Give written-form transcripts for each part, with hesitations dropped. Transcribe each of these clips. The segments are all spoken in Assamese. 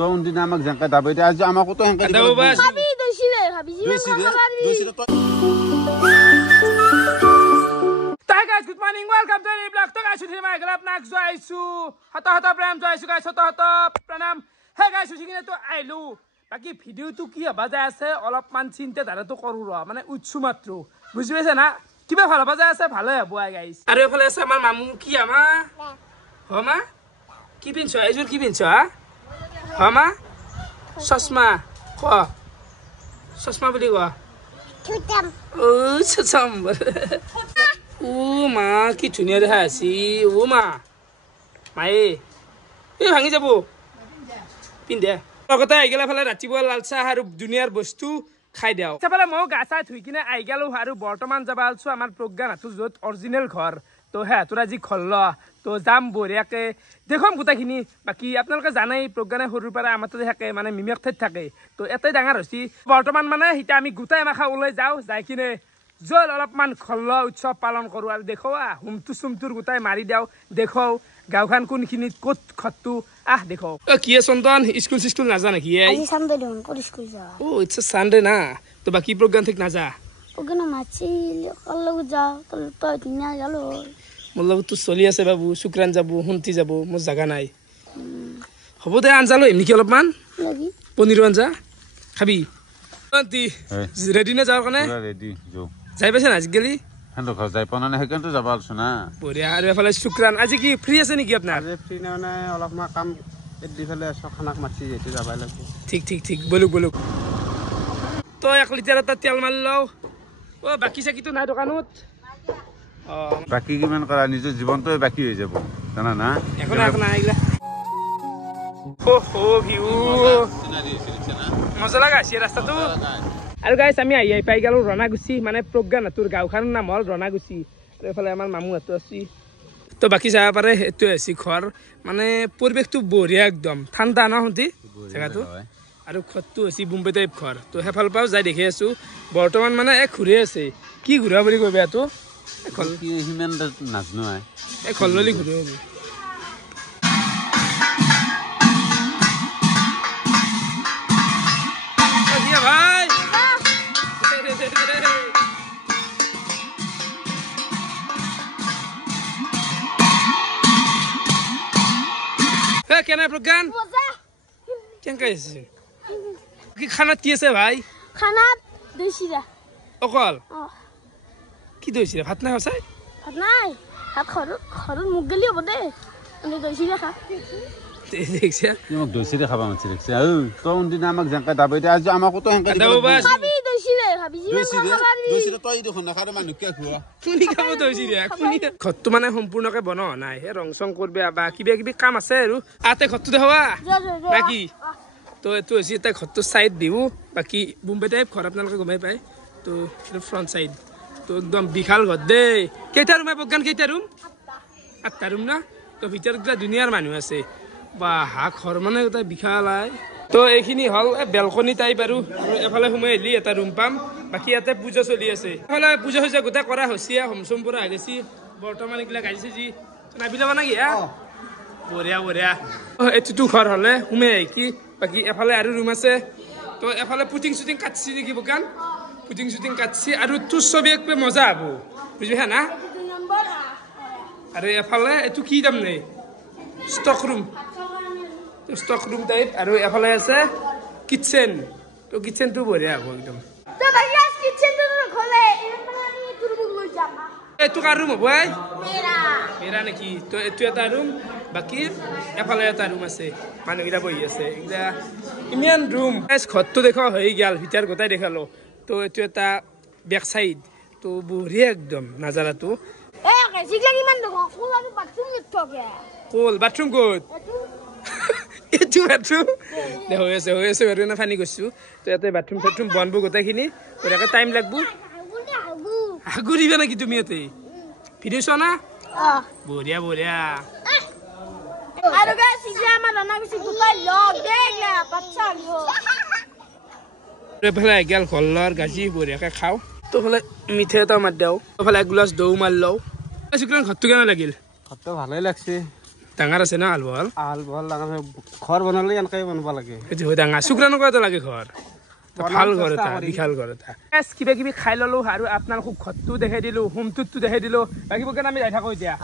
তো উনদিন আমাক জাঙ্কা দাবাই দে আজ আমাকো তো হেঙ্কা দাও বাস খাবি দইছিরে খাবি দইছিরে তো তাই guys good morning welcome to blog তো গাইস উঠি মাই গলা আপনাক জয়সু হত প্রেম জয়সু গাইস হত প্ৰণাম হে গাইস উঠি কিনে তো আইলু বাকি ভিডিও তো কি বাজাই আছে অলপমান চিন্তা ধাৰা তো কৰো ৰ মানে উৎসু মাত্ৰ বুজি পাইছে না কিবা ভাল বাজাই আছে ভালে হ'ব গাইস আৰু এফালে আছে আমাৰ মামু কি আমা হমা কি পিনছ এজুৰ কি পিনছ হমা চশমা ক চশমা বুলি ক ছুটাম ও চশম ও মা কি ধুনীয়া দেখা আছি ও মা মায়ে এই ভাঙি যাব পিন্ধে লগতে আহি গেলে ফালে ৰাতিপুৱা লাল চাহ আৰু দুনিয়াৰ বস্তু খাই দিওঁ সেফালে মই গা চা ধুই কিনে আহি গেলো আৰু বৰ্তমান যাব আলছো আমাৰ প্ৰজ্ঞান হাতু য'ত অৰিজিনেল ঘৰ তো সিহঁতৰ আজি খল্ল তো যাম বঢ়িয়াকে দেখুৱাম গোটেইখিনি বাকী আপোনালোকে জানেই প্ৰজ্ঞানে সৰুৰ পৰা আমাৰ তাতে থাকে মানে মিমেক ঠাইত থাকে তো এটাই ডাঙৰ হৈছে বৰ্তমান মানে এতিয়া আমি গোটাই মাখা ওলাই যাওঁ যাই কিনে জল অলপমান খল্ল উৎসৱ পালন কৰোঁ আৰু দেখুৱা হুমটো চুমটোৰ গোটাই মাৰি দিওঁ দেখুৱাওঁ গাঁওখন কোনখিনিত ক'ত খতটো দেখুৱাওঁ কি চন্দন স্কুল নাজা নেকি আজি সানডে দিন কোন স্কুল যা ও ইটস আ সানডে না তো বাকি প্ৰজ্ঞান ঠিক নাজা ওগনা মাছি কল্লগ যা তো দিনা গেল মোৰ লগত তো চলি আছে বাবু শুক্ৰান যাব হুন্তি যাব মোৰ জাগা নাই হ'ব দে আঞ্জা লৈ নেকি অলপমান লাগি পনীৰ আঞ্জা খাবি আন্টি ৰেডি নে যাওয়াৰ কাৰণে পুৰা ৰেডি যো যাই পাইছে না আজিকালি হেন্দো ঘৰ যাই পনা নে হেকেন তো যাবা আলছো না বঢ়িয়া আৰু এফালে শুক্ৰান আজি কি ফ্ৰী আছে নেকি আপোনাৰ আজি ফ্ৰী না মানে অলপমান কাম দি ফেলে খানাক মাছি যেতে যাবাই লাগব ঠিক বলুক তো 1 লিটাৰ এটা তেল মাৰি লওঁ ও বাকি চাকিটো নাই দোকানত বাকি কিমান কৰা নিজৰ জীৱনটোই বাকি হৈ যাব জানা না এখন আহিলা ও ভিউ মজা লাগা আছে ৰাস্তাটো আৰু গাইছ আমি আহি পাই গেলো ৰনাগুছি মানে প্ৰজ্ঞান হাতুৰ গাঁওখনৰ নাম হ'ল ৰনাগুছি আৰু এফালে আমাৰ মামু হাতু আছে তো বাকি যাব পাৰে এইটো আছে ঘৰ মানে পৰিৱেশটো বঢ়িয়া একদম ঠাণ্ডা ন হন্তি জেগাটো আৰু ঘৰটো আছে বোম্বে টাইপ ঘৰ তো সেইফালৰ পৰাও যাই দেখি আছো বৰ্তমান মানে ঘূৰি আছে কি ঘূৰা বুলি কবি এইটো কি হিমান নাজনো আই খললি ঘূৰি আছে ভাই কেনে প্ৰজ্ঞান কেনেকৈ আছে কি খানাত কি আছে ভাই খানাত দইছিৰা অকল কি দইছিৰা ভাত নাই সঁচাই ভাত নাই ভাত খৰৰ মুখ গেলি হ'ব দে আমি দইছিৰা খা দেখছে মোক দইছিৰে খাবা মাছি দেখছে ও তো উনদিন আমাক জাঙ্কা দাবাই দে আজ আমাকো তো হেঙ্কা দাও বাস খাবি দইছিরে খাবি দইছিৰে তই দেখোন না খাৰে মানুহ কিয় খুৱা কোনি খাব দইছিৰা কোনি ঘৰটো মানে সম্পূৰ্ণকে বনোৱা নাই হে ৰং চং কৰবে বা কিবা কাম আছে আৰু আতে ঘৰটো দেখাবা বাকি তো এইটো হৈছে এটা ঘৰটো চাইড ভিউ বাকি বোম্বে টাইপ ঘৰ আপোনালোকে গমাই পায় তো এইটো ফ্ৰণ্ট চাইড তো একদম বিশাল ঘৰ দেই কেইটা ৰুম প্ৰজ্ঞান কেইটা ৰুম 8টা ৰুম না তো ভিতৰত এটা দুনিয়াৰ মানুহ আছে বা ঘৰ মানে এটা বিশাল আই তো এইখিনি হ'ল বেলকনি টাইপ আৰু এফালে সোমাই আহিলি এটা ৰুম পাম বাকি ইয়াতে পূজা চলি আছে এফালে পূজা হৈছে গোটেই কৰা হৈছে হোমচোম পৰা আহি গৈছি বৰ্তমান এইবিলাক আহিছে যি নাবি যাব নাকি বঢ়িয়া এইটোতো ঘৰ হ'লে সোমাই আহি কি বাকি এফালে আৰু ৰুম আছে তো এফালে পুটিং চুটিং কাটছি নেকি বোকান পুটিং চুটিং কাটছি আৰু তোৰ ছবি একবাৰে মজা হ'ব বুজি পাইছা না আৰু এফালে এইটো কি দাম নাই ষ্টক ৰুম টাইপ আৰু এফালে আছে কিটচেন তো কিটচেনটো বঢ়িয়া হ'ব একদম তো ভাইয়া কিচেন তো খলে আমি তুরবুক লই যাম এইটো কাৰ ৰুম হ'ব মেৰা নেকি তো এইটো এটা ৰুম বাকি এফালে এটা ৰুম আছে মানুহকেইটা বহি আছে এইকেইটা ইমান ৰুম ঘৰটো দেখা হৈ গেল ভিতৰ গোটাই দেখালো তো এইটো এটা বেক চাইড তো বঢ়িয়া একদম নাজাৰাটো জিগলা কিমান দেখো কোন আমি বাথৰুম নিতকে কোল বাথৰুম ক'ত এইটো বাথৰুম দে হৈ আছে বাৰু না ফানি গৈছো তো ইয়াতে বাথৰুম বনব গোটেইখিনি গতিকে টাইম লাগব আগু দিবা নেকি তুমি ইয়াতে ভিডিঅ' চোৱা না বঢ়িয়া আৰু গাইস ইজা আমাৰ ৰানা কিছু দুটাই লগ দেখলা বাচ্চা গো এফালে গেল ঘৰৰ গাজি বঢ়িয়াকে খাওঁ তো ফালে মিঠা এটা মাৰ দিওঁ এফালে এক গ্লাছ দৌ মাৰ লওঁ শুক্ৰান ঘৰটো কেনে লাগিল ঘৰটো ভালেই লাগছে ডাঙৰ আছে না আল বহল আহল বহল ডাঙৰ ঘৰ বনালে এনেকৈ বনাব লাগে সেইটো হয় ডাঙৰ শুক্ৰাণু কৰাটো লাগে ঘৰ ভাল ঘৰ এটা বিশাল ঘৰ এটা কিবা কিবি খাই ললো আৰু আপোনালোকক ঘৰটো দেখাই দিলো হোমটোতো দেখাই দিলো বাকী বকে আমি যাই থাকো এতিয়া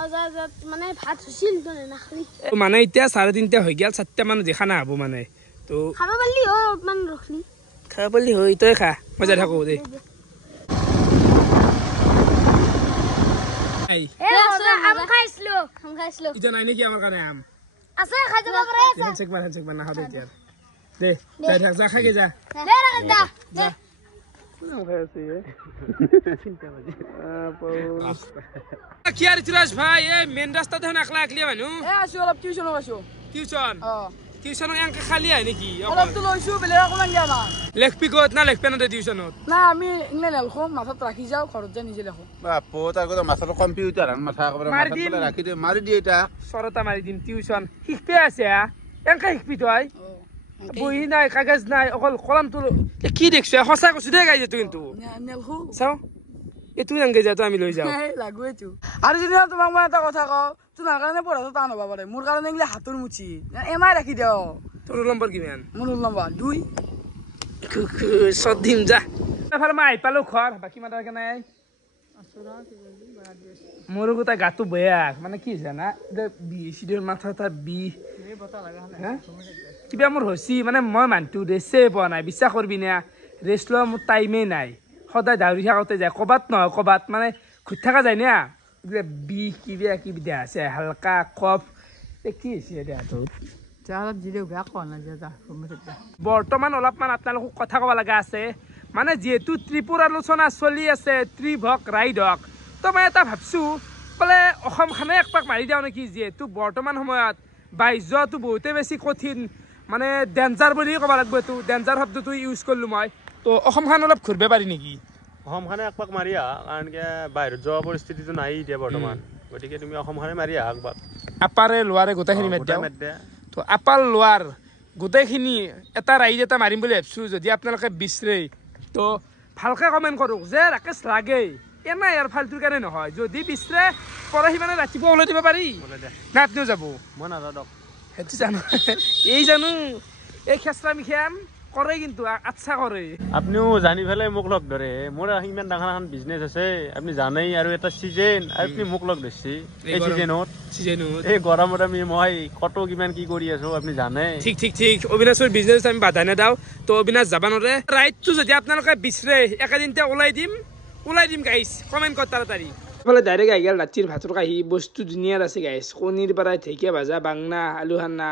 মানে ভাত হৈছিল তো নাখালি মানে এতিয়া 3:30 হৈ গেল 4টা মান যে খানা হ'ব মানে তো খাব পাৰলি হয় অকমান ৰখলি খাব পাৰলি হয় তই খা মই যাই থাকো দে এই আম খাইছিলো ইটা নাই নেকি আমাৰ কাৰণে আম আছে খাই যাব পাৰে চেক বাৰ না হ'ব এতিয়া দে যাই থাক যা খাগে যা দে ৰাখা দে কি আর চিরাজ ভাই এই মেন রাস্তা দেখুন একলা একলি মানুহ এ আছো অলপ টিউশন আছো টিউশন এঙ্কে খালি হয় নেকি অলপ তো লৈছো বেলেগ অকমান দিয়া না লেখপি কত না লেখপি না টিউশনত না আমি ইংলে নেলখো মাথাত ৰাখি যাও ঘৰত যাই নিজে লেখো বাপো তাৰ কথা মাথাটো কম্পিউটাৰ মাথা একেবাৰে মাৰি মাথাত দিম। পেলাই ৰাখি দিয়ে মাৰি দিয়ে এটা সরতা মারি দিন টিউশন শিখতে আছে এঙ্কে শিখবি তই বহি নাই কাগজ নাই অকল কলম তো কি দেখছ সঁচা কৈছো দে গাই যেতো কিন্তু নেলখো চাও এটো এঙ্গে যা তো আমি লৈ যাও লাগোৱে তো আৰু যদি তোমাক মই এটা কথা কওঁ তোমাৰ কাৰণে পঢ়াটো টান হ'ব পাৰে মোৰ কাৰণে ইংলে হাতৰ মুচি এমাই ৰাখি দিও তোৰ নম্বৰ কিমান মোৰ নম্বৰ 2 সদিম যা এফালে মই আই পালো ঘৰ বাকি মাতাৰ কেন নাই মোৰ গোটা গাটো বেয়া মানে কি জানা বিচিডৰ মাথা এটা বি কিবা মোৰ হৈছি মানে মই মানুহটো ৰেষ্টে পোৱা নাই বিশ্বাস কৰবি না ৰেষ্ট লোৱা মোৰ টাইমে নাই সদায় দাউৰি থাকোঁতে যায় ক'বাত নহয় ক'বাত মানে ঘূৰি থকা যায় না বি কিবা কিবি দেহা আছে হালকা কফ কি হৈছে দেহাটো বৰ্তমান অলপমান আপোনালোকক কথা ক'ব লগা আছে মানে যিহেতু ত্ৰিপুৰ আলোচনা চলি আছে ট্ৰিপ হওক ৰাইড হওক তো মই এটা ভাবছোঁ বোলে অসমখনে একপাক মাৰি দিওঁ নেকি যিহেতু বৰ্তমান সময়ত বাইক যোৱাটো বহুতেই বেছি কঠিন মানে ডেঞ্জাৰ বুলিয়ে ক'ব লাগিব এইটো ডেঞ্জাৰ শব্দটো ইউজ কৰিলোঁ মই তো অসমখন অলপ ঘূৰিব পাৰি নেকি অসমখনে একপাক মাৰি আহা কাৰণ কি বাহিৰত যোৱা পৰিস্থিতিটো নাই এতিয়া বৰ্তমান গতিকে তুমি অসমখনে মাৰি আহা একপাক আপাৰে লোৱাৰে গোটেইখিনি মাৰি দিওঁ তো আপাৰ লোৱাৰ গোটেইখিনি এটা ৰাইড এটা মাৰিম বুলি ভাবিছোঁ যদি আপোনালোকে বিচাৰে তো ভালকৈ কমেণ্ট কৰক যে ৰাকেশ লাগে এনে ইয়াৰ ফালটোৰ কাৰণে নহয় যদি বিচাৰে পৰহি মানে ৰাতিপুৱা ওলাই দিব পাৰি না আপুনিও যাব মই নাজানো সেইটো জানো এই জানো এই খেচৰা মিখান কৰে কিন্তু আচ্ছা কৰে আপুনিও জানি পেলাই মোক লগ ধৰে মোৰ ইমান ডাঙৰ এখন বিজনেছ আছে আপুনি জানেই আৰু এটা চিজন আপুনি মোক লগ ধৰিছে এই চিজনত এই গৰমত মই কত কিমান কি কৰি আছো আপুনি জানে ঠিক অবিনাশৰ বিজনেছ আমি বাধা নেদাও তো অবিনাশ যাব নোৱাৰে ৰাইডটো যদি আপোনালোকে বিচাৰে একেদিনতে ওলাই দিম গাইছ কমেণ্ট কৰ তাড়াতাড়ি এইফালে ডাইৰেক্ট আহি গ'ল ৰাতিৰ ভাতৰ কাহি বস্তু ধুনীয়াৰ আছে গাইছ কণীৰ পৰা ঢেকীয়া ভাজা বাংনা আলু সান্না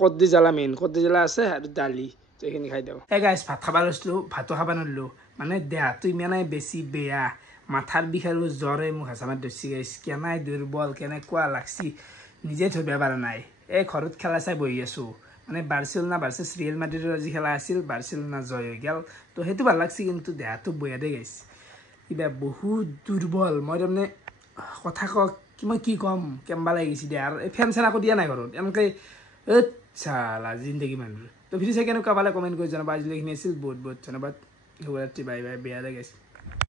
কদ্দি জ্বালা কদ্দি জ্বালা আছে আৰু দালি এইখিনি খাই দিওঁ এই গাইছ ভাত খাব লৈছিলোঁ ভাতো খাব নোৱাৰিলোঁ মানে দেহাটো ইমানেই বেছি বেয়া মাথাৰ বিষ আৰু জ্বৰে মোক হাঁচামাত ধৰিছে গাইছ কেনাই দুৰ্বল কেনেকুৱা লাগছি নিজে ধৰিব পৰা নাই এই ঘৰত খেলা চাই বহি আছোঁ মানে বাৰ্চিলোনা ভাৰ্চেছ ৰিয়েল মাদ্ৰিদৰ আজি খেলা আছিল বাৰ্চিলোনা জয় হৈ গ'ল তো সেইটো ভাল লাগছে কিন্তু দেহাটো বেয়া দে গাইছ কিবা বহুত দুৰ্বল মই তাৰমানে কথা মই কি ক'ম কেম্বা লাগিছে দে আৰু এই ফেন চেন আকৌ দিয়া নাই ঘৰত এনেকৈ চালা জিন্দগী মানুহ তো ভিডিঅ' চাই কেনেকুৱা পালে কমেণ্ট কৰি জনাবা আজিলৈকে আছিল বহুত ধন্যবাদ শুভৰাত্ৰি বাই বাই বেয়া লাগে